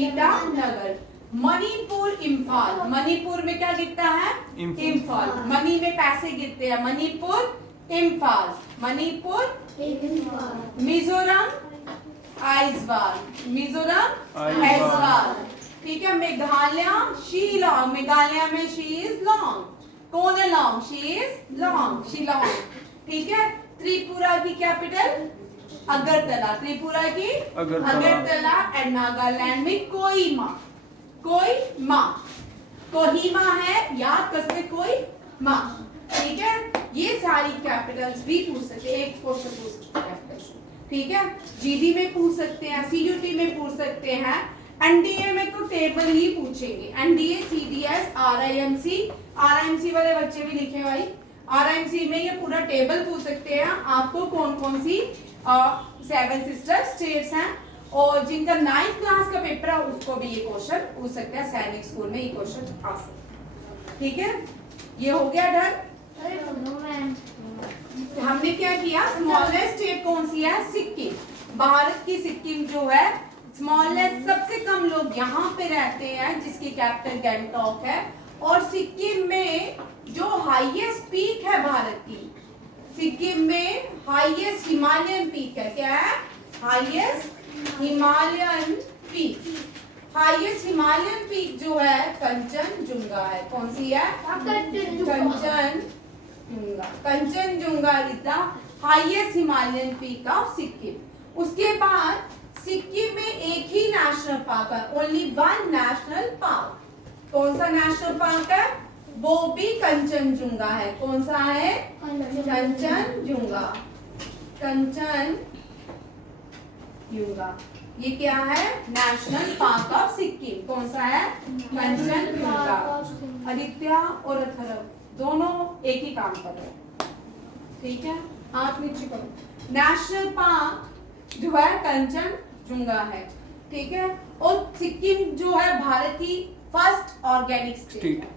ईटानगर। मणिपुर, इम्फाल। मणिपुर में क्या गिरता है? इम्फाल। मणि में पैसे गिरते हैं। मणिपुर, इम्फाल। मणिपुर, मिजोरम, आइजवाल। मिजोरम, आइजवाल। ठीक है, मेघालय, शिलोंग। मेघालय में शी इज लॉन्ग। कौन है long? She is long, Shillong. ठीक है, त्रिपुरा की कैपिटल अगरतला। त्रिपुरा की अगरतला एंड नागालैंड में कोहिमा। कोहिमा है, याद कर सकते कोहिमा। ठीक है, ये सारी कैपिटल्स भी पूछ सकते हैं। एक क्वेश्चन पूछ सकते हैं कैपिटल्स। ठीक है, जीडी में पूछ सकते हैं, सीयूटी में पूछ सकते हैं, एनडीए में तो टेबल ही पूछेंगे। एनडीए, सीडीएस, आरआईएमसी वाले बच्चे भी लिखे भाई। आरआईएमसी में ये पूरा टेबल पूछ सकते हैं आपको, कौन कौन सी 7 सिस्टर स्टेट्स हैं और जिनका 9th क्लास का पेपर है उसको भी ये क्वेश्चन पूछ सकते हैं, सैनिक स्कूल में ये क्वेश्चन आ सकता है। ठीक है, ये हो गया डन। अरे नो मैम, हमने क्या किया, स्मॉलेस्ट स्टेट कौन सी है, सिक्किम। भारत की सिक्किम जो है स्मॉलेस्ट, सबसे कम लोग यहाँ पे रहते हैं, जिसकी कैपिटल गैंगटॉक है। और सिक्किम में जो हाईएस्ट पीक है भारत की, सिक्किम में हाईएस्ट हिमालयन पीक है, क्या है, highest Himalayan peak. Highest Himalayan peak जो है कंचनजुंगा है। कौन सी है, Kanchenjunga. Kanchenjunga is the highest Himalayan peak of Sikkim. उसके बाद सिक्किम में एक ही नेशनल पार्क है, ओनली वन नेशनल पार्क। कौन सा नेशनल पार्क है, वो भी कंचनजुंगा है। कौन सा है, कंचनजुंगा। कंचनजुंगा ये क्या है, नेशनल पार्क ऑफ सिक्किम। कौन सा है, कंचनजुंगा। आदित्य और अथर्व दोनों एक ही काम कर रहे हैं, ठीक है, हाथ नीचे करो। नेशनल पार्क जो है कंचनजुंगा है, ठीक है। और सिक्किम जो है भारत की फर्स्ट ऑर्गेनिक स्टेट है।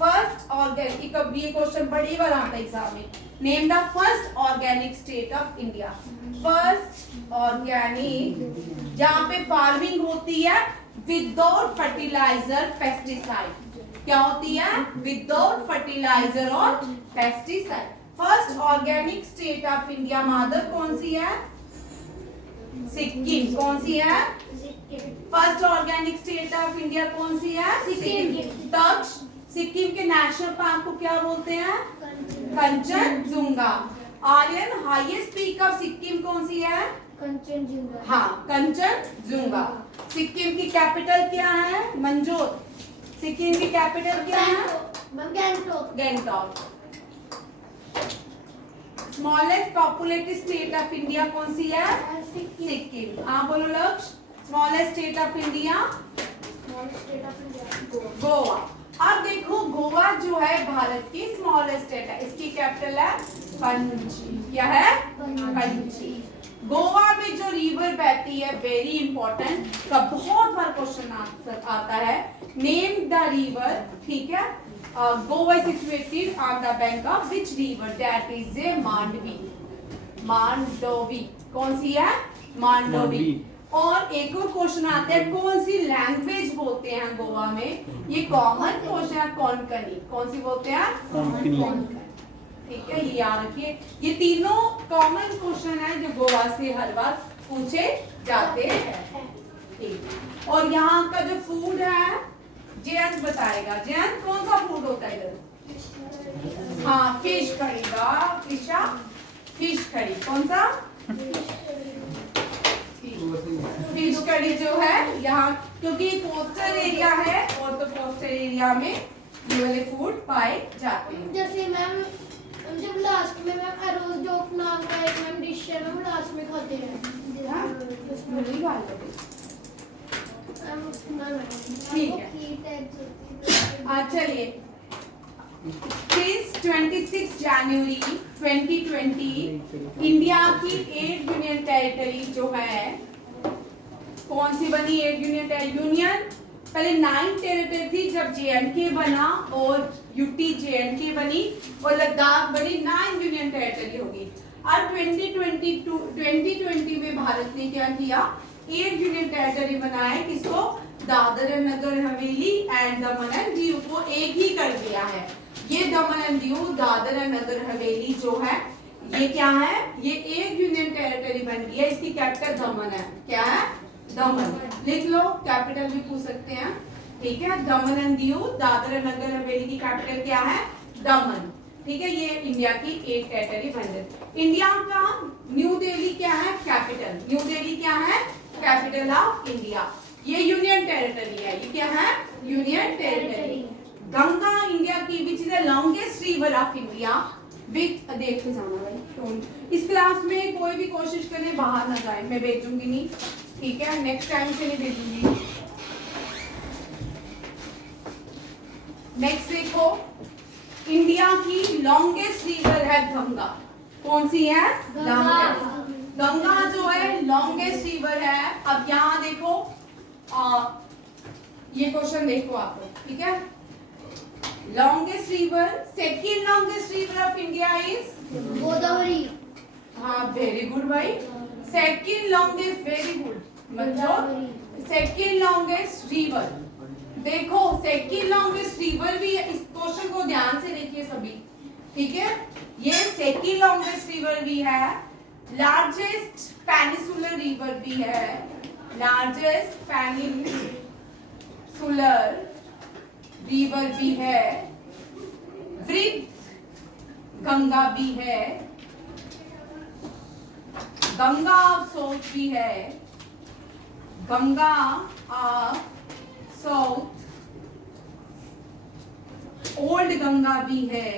फर्स्ट ऑर्गेनिक, कभी ये क्वेश्चन बड़ी बार आता है एग्जाम में, name the first organic state of India. First organic, जहाँ पे फार्मिंग होती है विदाउट फर्टिलाइजर पेस्टिसाइड। क्या होती है, विदाउट फर्टिलाइजर और pesticide. First organic state of India मादर कौन सी है, सिक्किम। कौन सी है, first organic state of India कौन सी है, सिक्किम। तक्ष, सिक्किम के नेशनल पार्क को क्या बोलते हैं, कंचनजुंगा। आर्यन, हाईएस्ट पीक ऑफ सिक्किम कौन सी है, कंचनजुंगा। हाँ, कंचनजुंगा। सिक्किम की कैपिटल क्या है, मंजोत। सिक्किम की कैपिटल क्या है, Gangtok. Gangtok. Smallest populated state of India कौन सी है, सिक्किम। हाँ बोलो लक्ष्य, smallest state of India Goa. अब देखो गोवा जो है भारत की स्मॉलेस्ट स्टेट है, इसकी कैपिटल है पणजी। क्या है, पणजी। गोवा में जो रिवर बहती है, वेरी इंपॉर्टेंट, का बहुत बार क्वेश्चन आता है, नेम द रिवर, ठीक है। Goa is situated on the bank of which river, that is a Mandovi. Mandovi, कौन सी है, मांडोवी। और एक और क्वेश्चन आता है, कौन सी लैंग्वेज बोलते हैं गोवा में, ये कॉमन क्वेश्चन है, कोंकणी। कौन सी बोलते हैं, कोंकणी। ठीक है, ये याद रखिए, ये तीनों कॉमन क्वेश्चन है जो गोवा से हर बार पूछे जाते हैं। ठीक, और यहाँ का जो फूड है जयंत बताएगा। जयंत, कौन सा फूड होता है इधर, हाँ, फिश करी का, फिश करी। कौन सा, फिश करी जो है यहाँ, क्योंकि कोस्टल एरिया है और तो कोस्टल एरिया में ये वाले फूड पाए जाते हैं। जैसे मैम जब लास्ट में मैम अरोज जोक नाम का एक मैम डिश है, मैम लास्ट में खाते हैं। हाँ, मुरली वाल लगे। ठीक है, चलिए। Since 26 जनवरी 2020 इंडिया की 8 यूनियन टेरिटरी जो है, कौन सी बनी 8 यूनियन यूनियन, पहले 9 टेरिटरी थी, जब जेएंडके बना और यूटी जेएंडके बनी और लद्दाख बनी, 9 यूनियन टेरिटरी होगी। और 2020 में भारत ने क्या किया, 8 यूनियन टेरिटरी बनाए, किसको, Dadar and Nagar Haveli and Daman and Diu को एक ही कर दिया है। ये दमन एंड दीव, दादर एंड नगर हवेली जो है, ये क्या है, ये एक यूनियन टेरिटरी बन गई है, इसकी कैपिटल दमन है। क्या है, दमन। लिख लो, कैपिटल भी पूछ सकते हैं, ठीक है। दमन एंड दीव, दादर एंड नगर हवेली की कैपिटल क्या है, दमन, ठीक है। ये इंडिया की एक टेरिटरी बन गई। इंडिया का न्यू दिल्ली क्या है, कैपिटल। न्यू दिल्ली क्या है, कैपिटल ऑफ इंडिया। ये यूनियन टेरिटरी है, ये क्या है, यूनियन टेरिटरी। गंगा इंडिया की which is the longest river of India, which, देख के जाना भाई, इस क्लास में कोई भी कोशिश करने बाहर ना जाए, मैं भेजूंगी नहीं, ठीक है, नेक्स्ट टाइम से नहीं भेजूंगी। नेक्स्ट देखो, इंडिया की लॉन्गेस्ट रिवर है गंगा। कौन सी है, गंगा। गंगा जो है लॉन्गेस्ट रिवर है। अब यहाँ देखो ये क्वेश्चन देखो आप लोग, ठीक है। Longest river, second longest river of India is Godavari. हाँ वेरी गुड भाई, सेकंड लॉन्गेस्ट, वेरी गुड। मतलब सेकंड लॉन्गेस्ट रिवर, देखो सेकंड लॉन्गेस्ट रिवर भी है। इस क्वेश्चन को ध्यान से देखिए सभी, ठीक है। ये सेकंड लॉन्गेस्ट रिवर भी है, लार्जेस्ट पेनिसुलर रिवर भी है, लार्जेस्ट पेनिसुलर रिवर भी है, वृद्ध गंगा भी है, गंगा ऑफ साउथ भी है, Ganga of south, old Ganga भी है,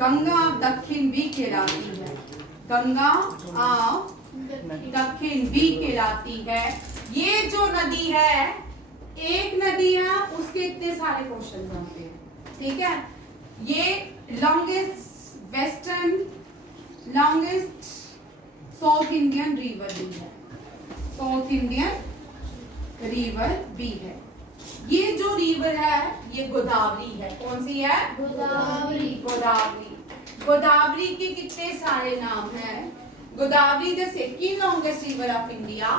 गंगा ऑफ दक्षिण भी कहलाती है, गंगा ऑफ दक्षिण भी कहलाती है। ये जो नदी है, एक नदी है, उसके इतने सारे क्वेश्चन बनते हैं, ठीक है। ये longest western, longest South Indian river भी है, साउथ इंडियन रिवर भी है। ये जो रिवर है ये गोदावरी है। कौन सी है? गोदावरी। गोदावरी। गोदावरी के कितने सारे नाम हैं? Godavari the second longest river of India,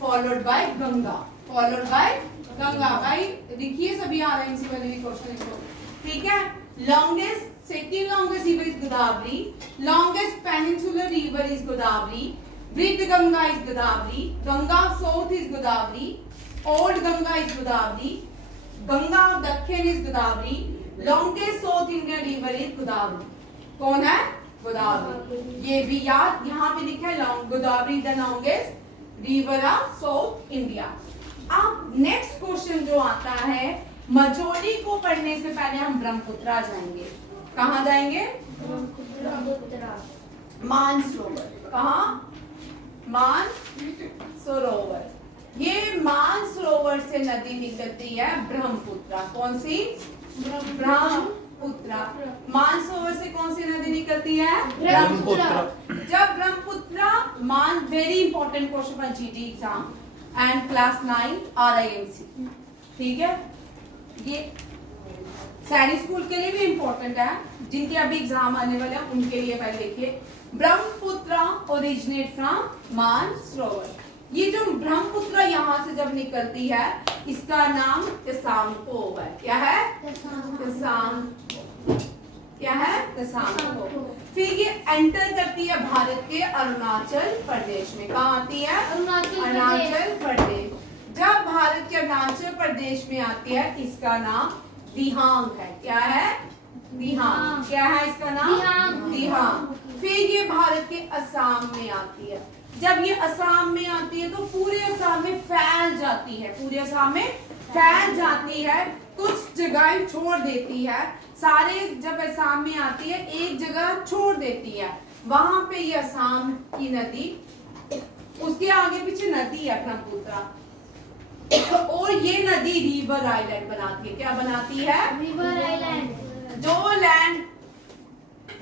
followed by Ganga, followed by Ganga. भाई देखिए सभी आरएमसी वाले भी क्वेश्चन देखो, ठीक है। Longest, second longest river is Godavari, longest peninsular river is Godavari, वृद्ध Ganga is Godavari, Ganga of south is Godavari, old Ganga is Godavari, Ganga of दक्षिण is Godavari, longest South Indian river is Godavari. कौन है? गोदावरी। ये भी याद, यहाँ पे लिखा है Godavari the longest river of south India. अब नेक्स्ट क्वेश्चन जो आता है, मझोली को पढ़ने से पहले हम ब्रह्मपुत्रा जाएंगे। कहाँ जाएंगे? ब्रह्मपुत्रा। मानसरोवर। कहाँ? मानसरोवर। ये मानसरोवर से नदी निकलती है ब्रह्मपुत्रा। कौन सी? ब्रह्मपुत्रा। मानसरोवर से कौन सी नदी निकलती है? ब्रह्मपुत्रा। जब Brahmaputra very important question for GD exam and class 9 RIMC, ठीक है। ये सैनिक स्कूल के लिए भी इंपॉर्टेंट है, जिनके अभी एग्जाम आने वाले हैं उनके लिए पहले देखिए। Brahmaputra originate from Mansarovar. ये जो ब्रह्मपुत्रा यहाँ से जब निकलती है, इसका नाम तसांगपो है। क्या है? तसांगपो। क्या है? तसांगपो। फिर ये एंटर करती है भारत के अरुणाचल प्रदेश में। कहाँ आती है? अरुणाचल प्रदेश। जब भारत के अरुणाचल प्रदेश में आती है, इसका नाम दिहांग है। क्या है? दिहांग। क्या है इसका नाम? दिहांग। फिर ये भारत के असम में आती है। जब ये असम में आती है तो पूरे असम में फैल जाती है, पूरे असम में फैल जाती है, कुछ जगह छोड़ देती है। सारे जब असम में आती है एक जगह छोड़ देती है, वहां पे ये असम की नदी, उसके आगे पीछे नदी है ब्रह्मपुत्रा, और ये नदी रिवर आइलैंड बनाती है। क्या बनाती है? River island.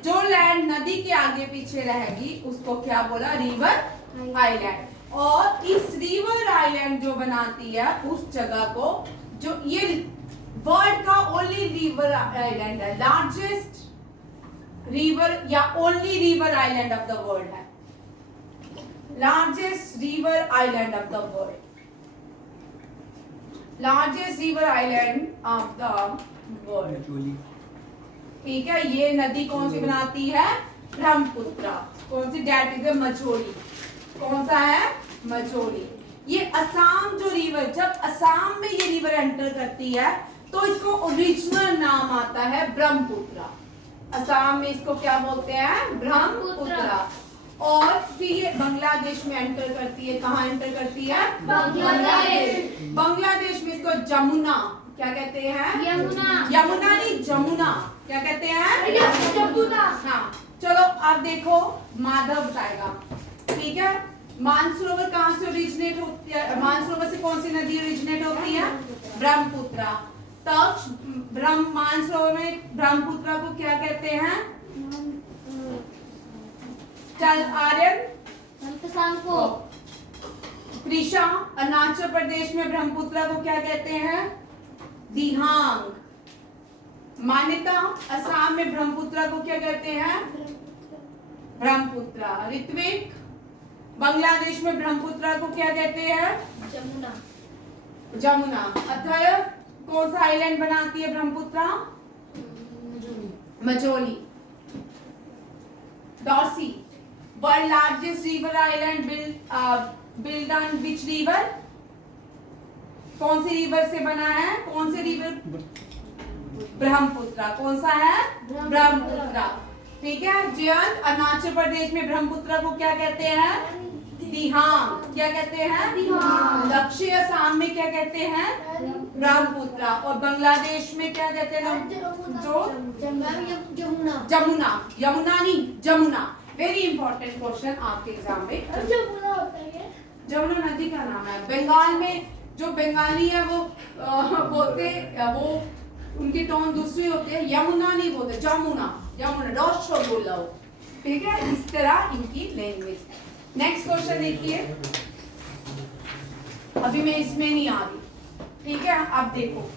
जो लैंड नदी के आगे पीछे रहेगी उसको क्या बोला? River island. और इस रिवर आइलैंड जो बनाती है उस जगह को, जो ये वर्ल्ड का ओनली रिवर आइलैंड है, लार्जेस्ट रिवर या only river island of the world है, largest river island of the world, largest river island of the world, ठीक है। ये नदी कौन सी बनाती है? ब्रह्मपुत्रा। कौन सी? Date is Majholi. कौन सा है? मझोली। ये असम जो रिवर, जब असम में ये रिवर एंटर करती है तो इसको ओरिजिनल नाम आता है ब्रह्मपुत्रा। असम में इसको क्या बोलते हैं? ब्रह्मपुत्रा। और फिर ये बांग्लादेश में एंटर करती है। कहाँ एंटर करती है? बांग्लादेश। बांग्लादेश में इसको जमुना, क्या कहते हैं? यमुना। यमुना नहीं, जमुना। क्या कहते हैं? यमुना। हाँ, चलो आप देखो, माधव बताएगा, ठीक है। मानसरोवर कहाँ से ओरिजिनेट होती है? मानसरोवर से कौन सी नदी ओरिजिनेट होती है? ब्रह्मपुत्रा। तक्ष मानसरोवर में ब्रह्मपुत्र को क्या कहते हैं? चल आर्यन त्रिशा अरुणाचल प्रदेश में ब्रह्मपुत्र को क्या कहते हैं? दिहांग। मान्यता असम में ब्रह्मपुत्र को क्या कहते हैं? ब्रह्मपुत्र। ऋत्विक बांग्लादेश में ब्रह्मपुत्र को क्या कहते हैं? जमुना। जमुना। अथर्व कौन सा आइलैंड बनाती है ब्रह्मपुत्र? मजोली। डॉर्सी world largest river island build on which river? कौन सी रिवर से बना है? कौन से रिवर? ब्रह्मपुत्र। कौन सा है? ब्रह्मपुत्र। ठीक है। जयंत अरुणाचल प्रदेश में ब्रह्मपुत्र को क्या कहते हैं? दिहांग। क्या कहते हैं? दिहांग। दक्षिण असम में क्या कहते हैं? ब्रह्मपुत्र। और बांग्लादेश में क्या कहते हैं? जो जमुना। जमुना। यमुना नहीं, जमुना। वेरी इंपॉर्टेंट क्वेश्चन आपके एग्जाम में। जमुना होता है। जमुना नदी का नाम है। बंगाल में जो बंगाली है वो बोलते वो उनकी टोन दूसरी होती है, यमुना नहीं बोलते, जमुना। यमुना डॉट बोल रहा हो। ठीक है, इस तरह इनकी लैंग्वेज। नेक्स्ट क्वेश्चन देखिए। अभी मैं इसमें नहीं आ रही, ठीक है। अब देखो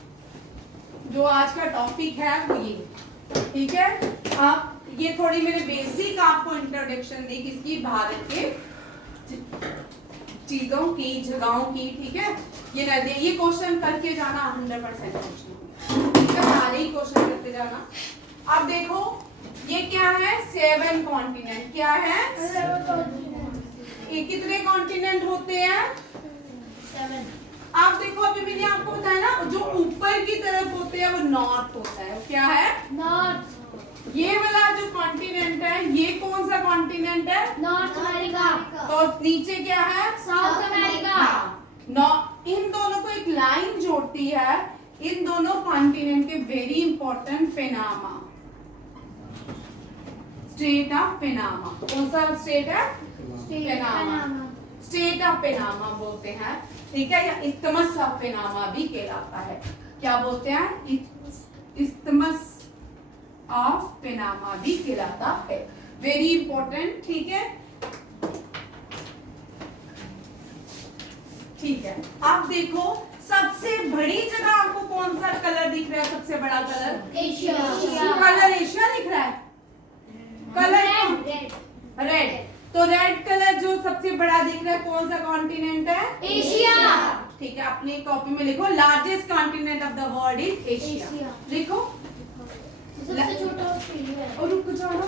जो आज का टॉपिक है वो ये, ठीक है। अब ये थोड़ी मेरे बेसिक आपको इंट्रोडक्शन दी किसकी? भारत के चीजों की, जगहों की, ठीक है। ये नदी, ये क्वेश्चन करके जाना 100% क्वेश्चन, ठीक है। सारे ही क्वेश्चन करते जाना। अब देखो ये क्या है? 7 कॉन्टिनेंट। क्या है? ये कितने कॉन्टिनेंट होते हैं? 7। आप देखो अभी मैंने आपको बताया ना, जो ऊपर की तरफ होते हैं वो नॉर्थ होता है। क्या है? नॉर्थ। ये वाला जो कॉन्टिनेंट है ये कौन सा कॉन्टिनेंट है? North America. तो नीचे क्या है? South America. इन दोनों को एक लाइन जोड़ती है, इन दोनों कॉन्टिनेंट के very important Panama, state of Panama. कौन सा स्टेट है? पेनामा। स्टेट ऑफ पेनामा बोलते हैं, ठीक है। या इस्थमस ऑफ पेनामा भी कहलाता है। क्या बोलते हैं? इस्थमस ऑफ पेनामा भी कहलाता है। वेरी इंपॉर्टेंट, ठीक है। ठीक है, अब देखो सबसे बड़ी जगह आपको कौन सा कलर दिख रहा है? सबसे बड़ा कलर एशिया। कलर एशिया दिख रहा है। Colour red. तो रेड कलर जो सबसे बड़ा दिख रहा है कौन सा कॉन्टिनेंट है? एशिया। ठीक है, अपनी कॉपी में लिखो largest continent of the world is Asia. लिखो। सबसे छोटा ऑस्ट्रेलिया है। और रुक जाओ ना।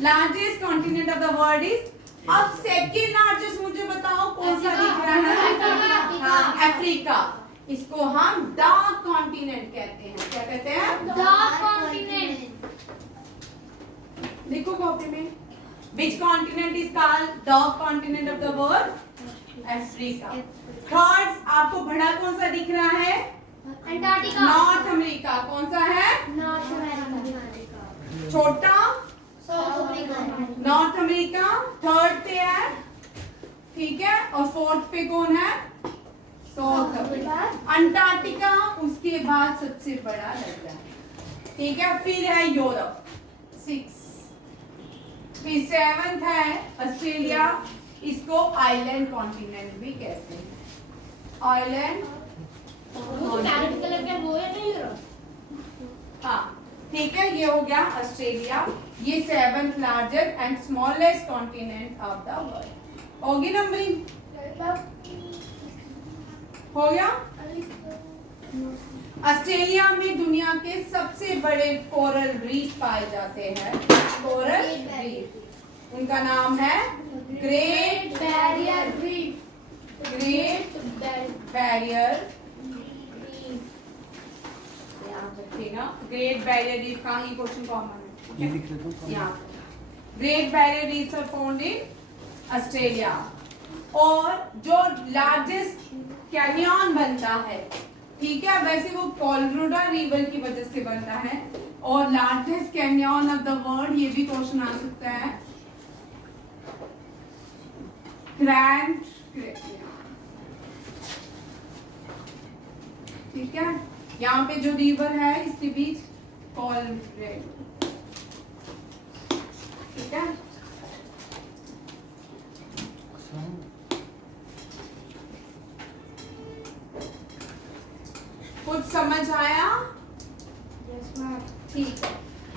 Largest continent of the world is. अब सेकंड लार्जेस्ट मुझे बताओ कौन सा दिख रहा है? अफ्रीका। हाँ, अफ्रीका। इसको हम डार्क कॉन्टिनेंट कहते हैं। क्या कहते हैं? Dark continent. लिखो कॉपी में। Which continent is called dark continent of the world? Africa. Third आपको बड़ा कौन सा दिख रहा है? अंटार्कटिका। North America. कौन सा है? North America. छोटा South America. North America third पे है, ठीक है। और फोर्थ पे कौन है? South Africa. अंटार्कटिका उसके बाद सबसे बड़ा लग रहा है, ठीक है। फिर है यूरोप 6, फिर 7th है ऑस्ट्रेलिया। इसको आइलैंड कॉन्टिनेंट भी कहते हैं। आइलैंड कैरेट कलर का वो है ना यूरोप। हाँ, ठीक है। ये हो गया ऑस्ट्रेलिया। ये 7th largest and smallest continent of the world. होगी नंबरिंग? हो गया। ऑस्ट्रेलिया में दुनिया के सबसे बड़े कोरल रीफ पाए जाते हैं। कोरल रीफ, उनका नाम है great Barrier reef. Great barrier. याद रखिएगा ग्रेट बैरियर रीफ का ही क्वेश्चन कॉमन है। ये लिख लेता हूँ। यहाँ Great Barrier Reef are found in Australia. और जो लार्जेस्ट कैनियन बनता है, ठीक है, वैसे वो कोलोराडो रिवर की वजह से बनता है। और largest canyon of the world, ये भी क्वेश्चन आ सकता है, ग्रैंड कैनियन, ठीक है। यहाँ पे जो रिवर है इसके बीच कॉल्म रेड, ठीक है। कुछ समझ आया? Yes ma'am. ठीक है।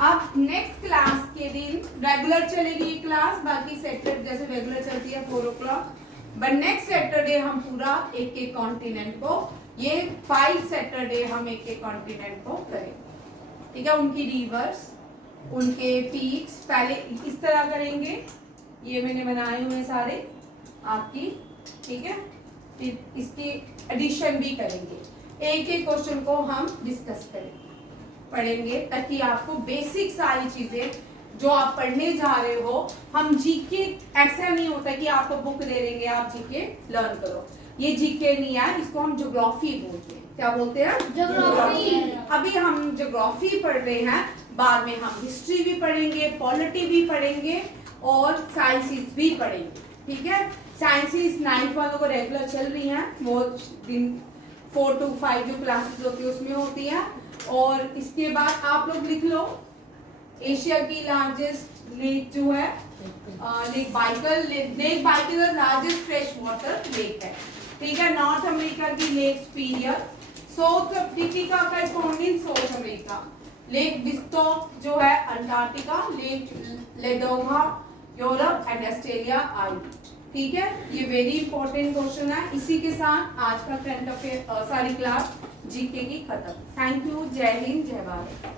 अब नेक्स्ट क्लास के दिन रेगुलर चलेगी ये क्लास, बाकी सैटरडे जैसे रेगुलर चलती है 4 o'clock, बट नेक्स्ट सैटरडे हम पूरा एक एक कॉन्टिनेंट को, ये 5 सैटरडे हम एक एक कॉन्टिनेंट को करेंगे, ठीक है। उनकी रिवर्स, उनके पीक्स पहले इस तरह करेंगे, ये मैंने बनाए हुए सारे आपकी, ठीक है। फिर इसकी एडिशन भी करेंगे, एक एक क्वेश्चन को हम डिस्कस करेंगे, पढ़ेंगे, ताकि आपको बेसिक सारी चीजें जो आप पढ़ने जा रहे हो, हम जीके ऐसा नहीं होता कि आपको बुक दे देंगे आप जीके लर्न करो, ये जीके नहीं है, इसको हम ज्योग्राफी बोलते हैं। क्या बोलते हैं? ज्योग्राफी। अभी हम ज्योग्राफी पढ़ रहे हैं, बाद में हम हिस्ट्री भी पढ़ेंगे, पॉलिटी भी पढ़ेंगे और साइंसेस भी पढ़ेंगे, ठीक है। साइंसेस 9th वालों को रेगुलर चल रही हैं, वो दिन 4 to 5 जो क्लासेस होती है उसमें होती है। और इसके बाद आप लोग लिख लो, एशिया की लार्जेस्ट लेक जो है Lake Baikal, Lake Baikal largest fresh water lake है, ठीक है। नॉर्थ अमेरिका की लेक सुपीरियर, साउथ अफ्रीका का कॉर्निंग साउथ अमेरिका, लेक विस्टॉक जो है Antarctica, Lake Ladoga Europe and Australia आई, ठीक है। ये वेरी इंपॉर्टेंट क्वेश्चन है। इसी के साथ आज का करंट अफेयर सारी क्लास जीके की खत्म। थैंक यू, जय हिंद, जय भारत।